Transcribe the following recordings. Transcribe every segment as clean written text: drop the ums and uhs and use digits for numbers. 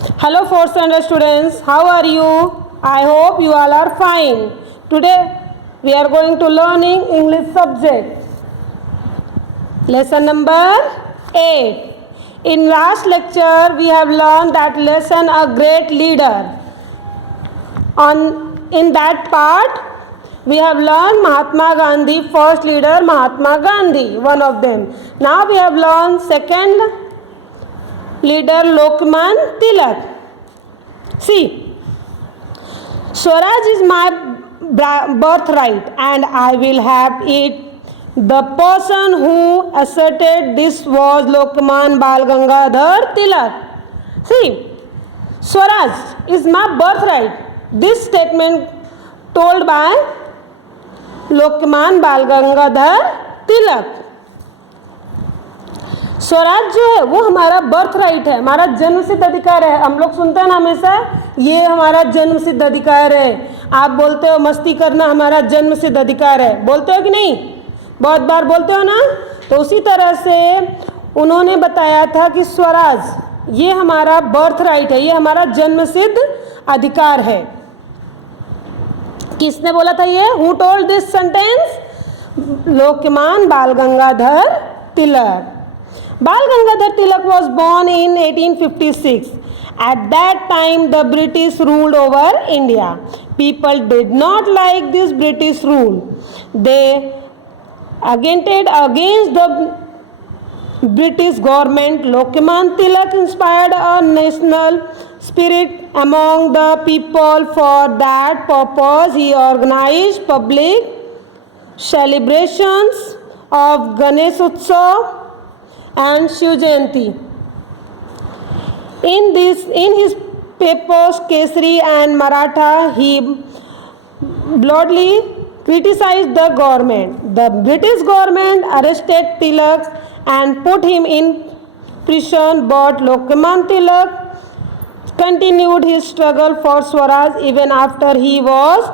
Hello, fourth standard students. How are you? I hope you all are fine. Today we are going to learning English subject. Lesson number 8. In last lecture we have learned that lesson a great leader. In that part we have learned Mahatma Gandhi, first leader Mahatma Gandhi, one of them. Now we have learned second leader Lokman Tilak. See, Swaraj is my birthright and I will have it. The person who asserted this was Lokman Bal Gangadhar Tilak. See, Swaraj is my birthright. This statement told by Lokman Bal Gangadhar Tilak. Swaraj जो है वो हमारा birth right है, हमारा जन्म सिद्ध अधिकार है. हम लोग सुनते हैं ना हमेशा, ये हमारा जन्म सिद्ध अधिकार है. आप बोलते हो मस्ती करना हमारा जन्म सिद्ध अधिकार है, बोलते हो कि नहीं? बहुत बार बोलते हो ना. तो उसी तरह से उन्होंने बताया था कि स्वराज ये हमारा बर्थ राइट है, ये हमारा जन्म सिद्ध अधिकार है. किसने बोला था ये? Who told this sentence? लोकमान बाल Gangadhar Tilak. Bal Gangadhar Tilak was born in 1856. At that time, the British ruled over India. People did not like this British rule. They agitated against the British government. Lokman Tilak inspired a national spirit among the people. For that purpose, he organized public celebrations of Ganesh Utsav and Shiv Jayanti. In his papers Kesari and Maratha, he boldly criticized the government. The British government arrested Tilak and put him in prison, but Lokman Tilak continued his struggle for Swaraj even after he was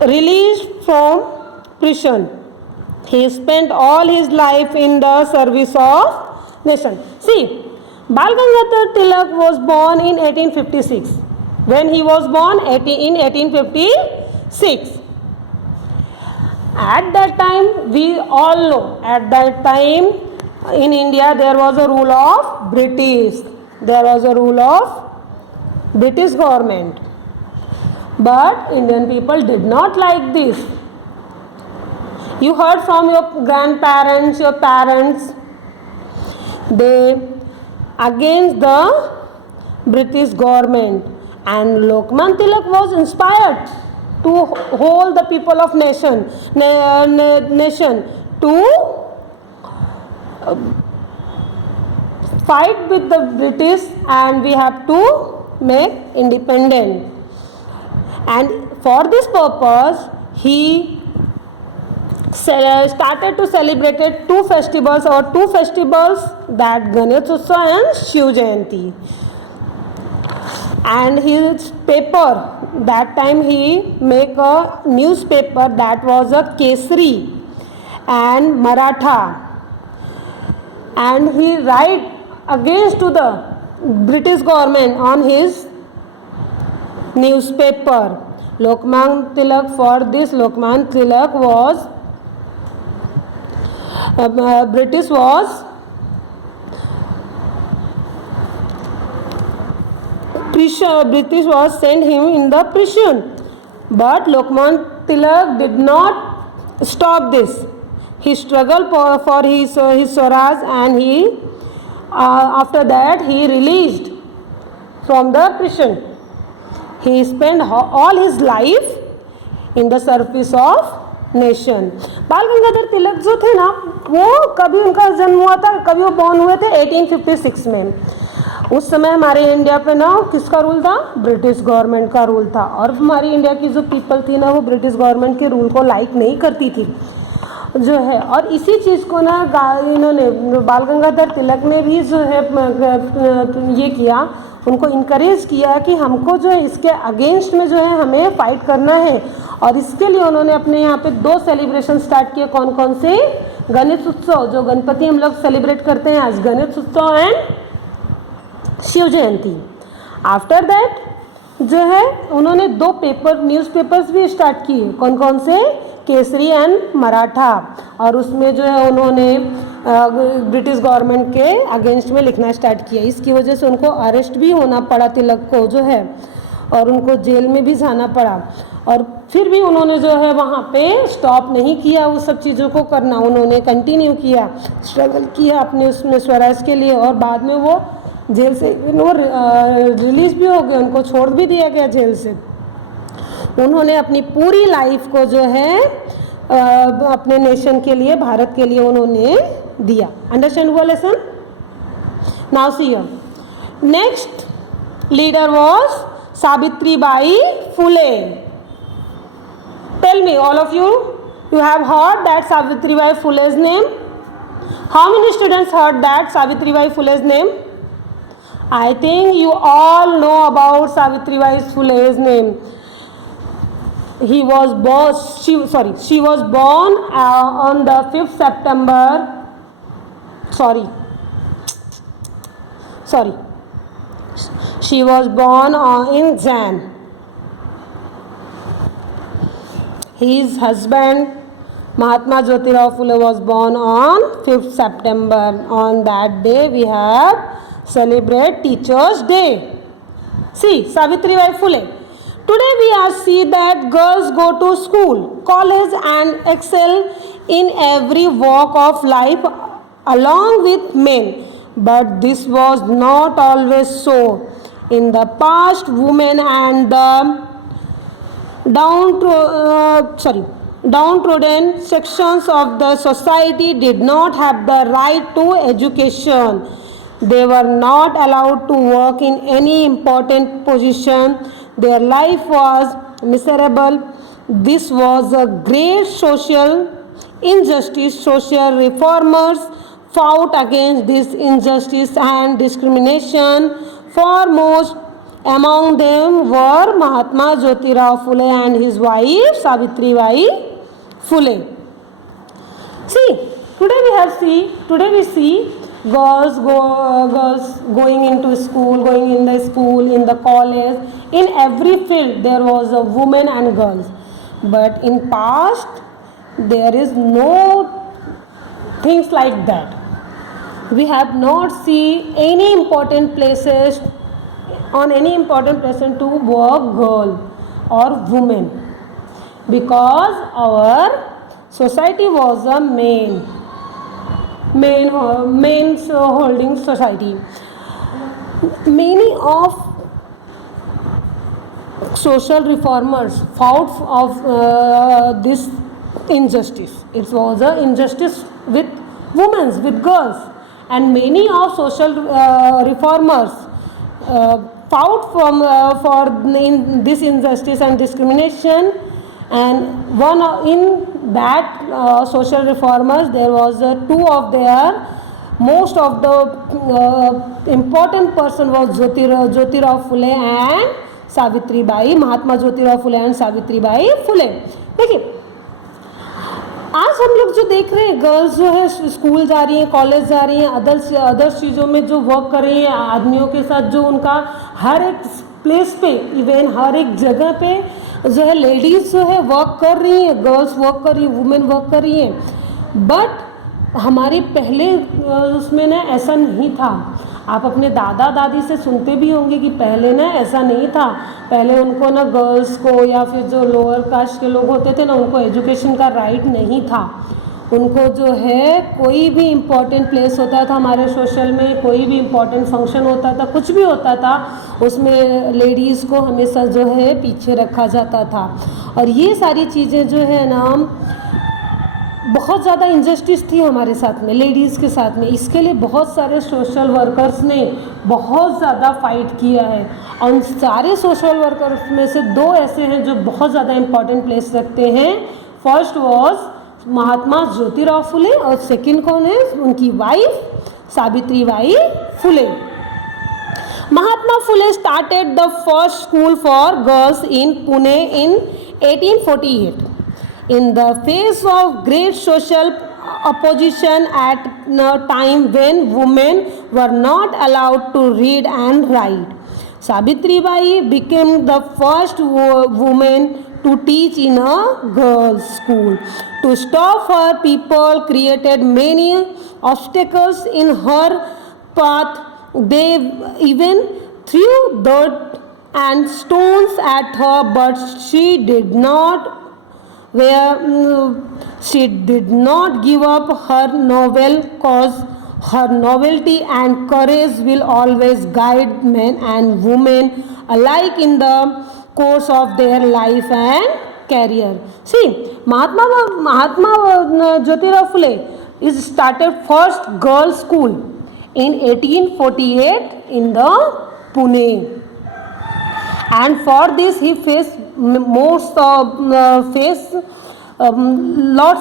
released from prison. He spent all his life in the service of nation. See, Bal Gangadhar Tilak was born in 1856. When he was born in 1856. At that time, we all know, at that time in India there was a rule of British. There was a rule of British government. But Indian people did not like this. You heard from your grandparents, your parents, they against the British government, and Lokman Tilak was inspired to hold the people of nation to fight with the British, and we have to make independent. And for this purpose, he started to celebrate two festivals that Ganesh Utsav and Shiv Jayanti. And his paper, that time he make a newspaper that was a Kesari and Maratha, and he write against to the British government on his newspaper. Lokman Tilak, for this Lokman Tilak was British was sent him in the prison, but Lokman Tilak did not stop this. He struggled for his Swaraj, and he after that he released from the prison. He spent all his life in the service of nation. बाल गंगाधर तिलक जो थे ना, वो कभी उनका जन्म हुआ था, कभी वो बॉर्न हुए थे 1856 में. उस समय हमारे इंडिया पे ना किसका रूल था? ब्रिटिश गवर्नमेंट का रूल था. और हमारी इंडिया की जो पीपल थी ना, वो ब्रिटिश गवर्नमेंट के रूल को लाइक नहीं करती थी जो है. और इसी चीज़ को ना इन्होंने बाल गंगाधर तिलक ने भी जो है ये किया, उनको इनकरेज किया कि हमको जो है इसके अगेंस्ट में जो है हमें फाइट करना है. और इसके लिए उन्होंने अपने यहाँ पे 2 सेलिब्रेशन स्टार्ट किए. कौन कौन से? गणेश उत्सव, जो गणपति हम लोग सेलिब्रेट करते हैं आज, Ganesh Utsav and Shiv Jayanti. After that जो है उन्होंने 2 न्यूज़पेपर्स भी स्टार्ट किए। कौन कौन से? केसरी एंड मराठा। और उसमें जो है उन्होंने ब्रिटिश गवर्नमेंट के अगेंस्ट में लिखना स्टार्ट किया। इसकी वजह से उनको अरेस्ट भी होना पड़ा, तिलक को जो है, और उनको जेल में भी जाना पड़ा। और फिर भी उन्होंने जो है वहाँ पे स्टॉप नहीं किया उस सब चीज़ों को करना। उन्होंने कंटिन्यू किया, स्ट्रगल किया अपने उसमें स्वराज के लिए। और बाद में वो जेल से वो रिलीज भी हो गए, उनको छोड़ भी दिया गया जेल से। उन्होंने अपनी पूरी लाइफ को जो है अपने नेशन के लिए, भारत के लिए उन्होंने दिया। अंडरस्टैंड हुआ lesson? Now see here, next leader was Savitribai Phule. Tell me all of you have heard that Savitribai Phule's name? How many students heard that Savitribai Phule's name? I think you all know about Savitribai Phule's name. She was born on the 5th September. She was born in Jan. His husband Mahatma Jyotirao Phule was born on 5th September. On that day we have celebrate Teachers Day. See, Savitribai Phule. Today we are see that girls go to school, college and excel in every walk of life along with men. But this was not always so. In the past, women and the downtrodden sections of the society did not have the right to education. They were not allowed to work in any important position. Their life was miserable. This was a great social injustice. Social reformers fought against this injustice and discrimination. Foremost among them were Mahatma Jyotirao Phule and his wife Savitribai Phule. See, today we see girls going into school, going in the school, in the college. In every field there was a woman and girls. But in past there is no things like that. We have not seen any important places to work girl or woman, because our society was a men's holding society. Many of social reformers fought of this injustice. It was an injustice with women, with girls, and many of social reformers fought for this injustice and discrimination. And one in that social reformers, there was two of their most of the important person was Jyotirao Phule and Savitribai, Mahatma Jyotirao Phule and Savitribai Phule. देखिए आज हम लोग जो देख रहे हैं, girls जो है स्कूल जा रही हैं, कॉलेज जा रही हैं, अदर्स चीज़ों में जो वर्क कर रही हैं, आदमियों के साथ जो उनका हर एक प्लेस पे, इवन हर एक जगह पे जो है लेडीज़ जो है वर्क कर रही हैं, गर्ल्स वर्क कर रही हैं, वुमेन वर्क कर रही हैं। बट हमारे पहले उसमें ना ऐसा नहीं था। आप अपने दादा दादी से सुनते भी होंगे कि पहले ना ऐसा नहीं था। पहले उनको ना गर्ल्स को या फिर जो लोअर कास्ट के लोग होते थे ना, उनको एजुकेशन का राइट नहीं था। उनको जो है कोई भी इम्पॉर्टेंट प्लेस होता था हमारे सोशल में, कोई भी इम्पॉर्टेंट फंक्शन होता था, कुछ भी होता था, उसमें लेडीज़ को हमेशा जो है पीछे रखा जाता था। और ये सारी चीज़ें जो है ना बहुत ज़्यादा इंजस्टिस थी हमारे साथ में, लेडीज़ के साथ में। इसके लिए बहुत सारे सोशल वर्कर्स ने बहुत ज़्यादा फाइट किया है। और उन सारे सोशल वर्कर्स में से दो ऐसे हैं जो बहुत ज़्यादा इम्पॉर्टेंट प्लेस रखते हैं। फर्स्ट वॉज महात्मा ज्योतिराव फुले और सेकंड कौन है, उनकी wife Savitribai Phule. Mahatma Phule started the first school for girls in Pune in 1848. In the face of great social opposition at time when women were not allowed to read and write. Savitribai became the first woman to teach in a girls' school. To stop her, people created many obstacles in her path. They even threw dirt and stones at her, but she did not give up her noble cause. Her novelty and courage will always guide men and women alike in the course of their life and career. See, Mahatma Jyotirao Phule is started first girls' school in 1848 in the Pune, and for this he faced lots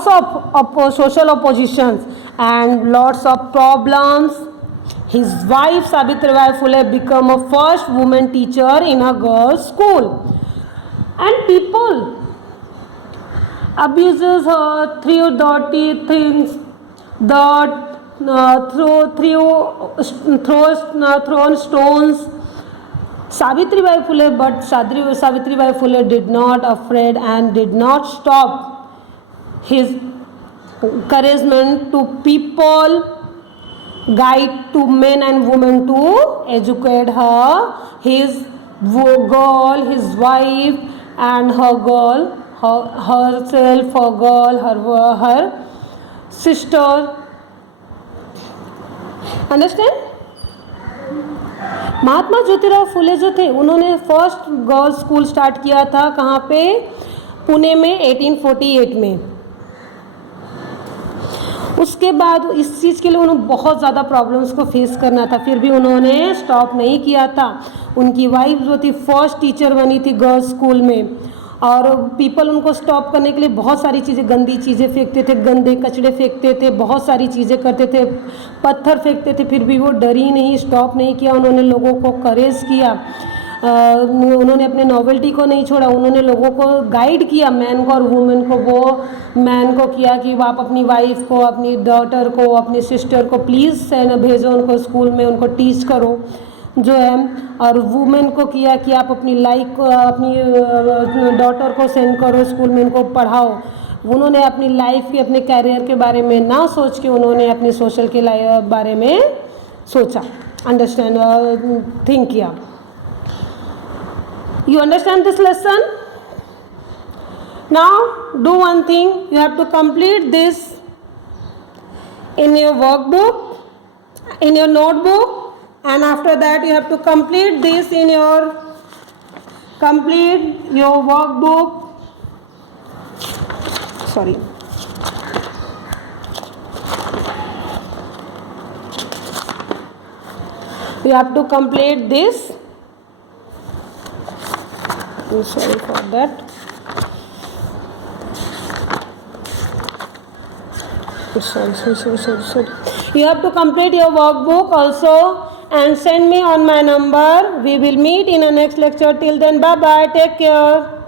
of social oppositions and lots of problems. His wife Savitribai Phule became a first woman teacher in a girls' school, and people abuses her, threw dirty things, thrown stones. Savitribai Phule, but Savitribai Phule did not afraid and did not stop his encouragement to people, guide to men and women to educate her, his girl, his wife, and her girl, herself, her girl, her sister. Understand? Mahatma Jyotirao Phule जो थे उन्होंने first girls school start किया था कहाँ पे, पुणे में 1848 में. उसके बाद इस चीज़ के लिए उन्होंने बहुत ज़्यादा प्रॉब्लम्स को फेस करना था, फिर भी उन्होंने स्टॉप नहीं किया था. उनकी वाइफ जो थी फर्स्ट टीचर बनी थी गर्ल्स स्कूल में, और पीपल उनको स्टॉप करने के लिए बहुत सारी चीज़ें, गंदी चीज़ें फेंकते थे, गंदे कचड़े फेंकते थे, बहुत सारी चीज़ें करते थे, पत्थर फेंकते थे, फिर भी वो डरी नहीं, स्टॉप नहीं किया. उन्होंने लोगों को करेज किया, उन्होंने अपने नॉवेल्टी को नहीं छोड़ा, उन्होंने लोगों को गाइड किया, मैन को और वुमेन को. वो मैन को किया कि आप अपनी वाइफ को, अपनी डॉटर को, अपनी सिस्टर को प्लीज़ भेजो उनको स्कूल में, उनको टीच करो जो है. और वुमेन को किया कि आप अपनी लाइफ को, अपनी डॉटर को सेंड करो स्कूल में, उनको पढ़ाओ. उन्होंने अपनी लाइफ के, अपने कैरियर के बारे में ना सोच के उन्होंने अपने सोशल के बारे में सोचा, अंडरस्टैंड, थिंक किया. You understand this lesson? Now do one thing, you have to complete this in your workbook, in your notebook, and after that you have to complete this in your workbook. Sorry. You have to complete this. I'm sorry for that. Sorry. You have to complete your workbook also and send me on my number. We will meet in the next lecture. Till then, bye bye. Take care.